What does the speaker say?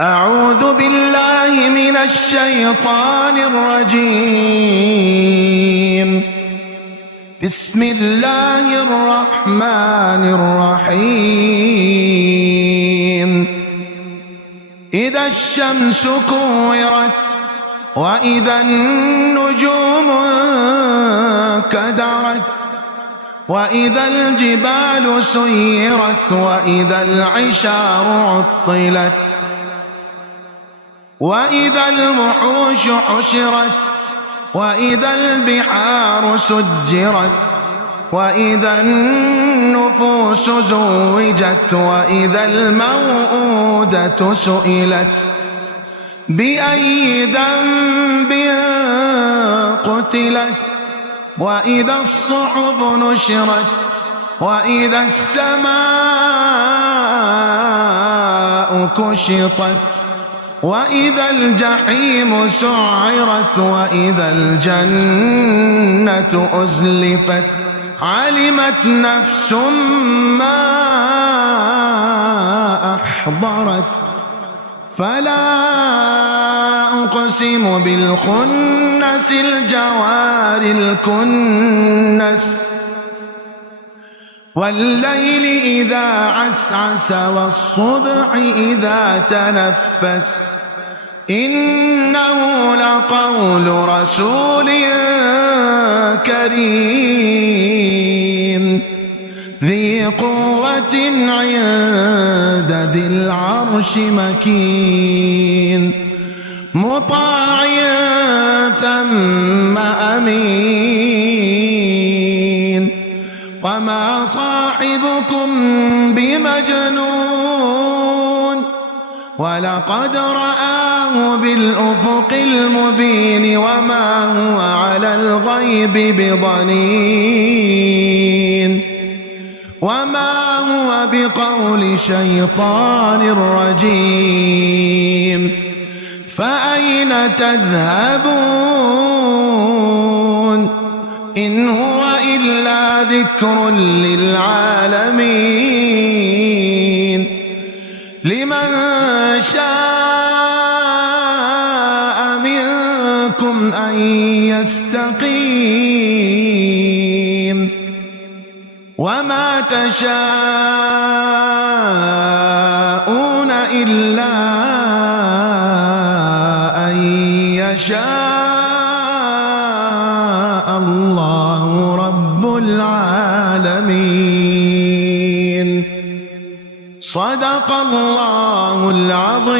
أعوذ بالله من الشيطان الرجيم. بسم الله الرحمن الرحيم. إذا الشمس كورت وإذا النجوم انكدرت وإذا الجبال سيرت وإذا العشار عطلت وإذا الوحوش حشرت وإذا البحار سجرت وإذا النفوس زوجت وإذا الموءودة سئلت بأي ذنب قتلت وإذا الصحف نشرت وإذا السماء كشطت وإذا الجحيم سعرت وإذا الجنة أزلفت علمت نفس ما أحضرت فلا أقسم بالخنس الجوار الكنس والليل إذا عسعس والصبح إذا تنفس إنه لقول رسول كريم ذي قوة عند ذي العرش مكين مطاع ثم أمين وما صاحبكم بمجنون ولقد رآه بالأفق المبين وما هو على الغيب بضنين وما هو بقول شيطان رجيم فأين تذهبون إن هو إلا ذكر للعالمين لمن شاء منكم أن يستقيم وما تشاءون إلا أن يشاء الله رب العالمين. صدق الله العظيم.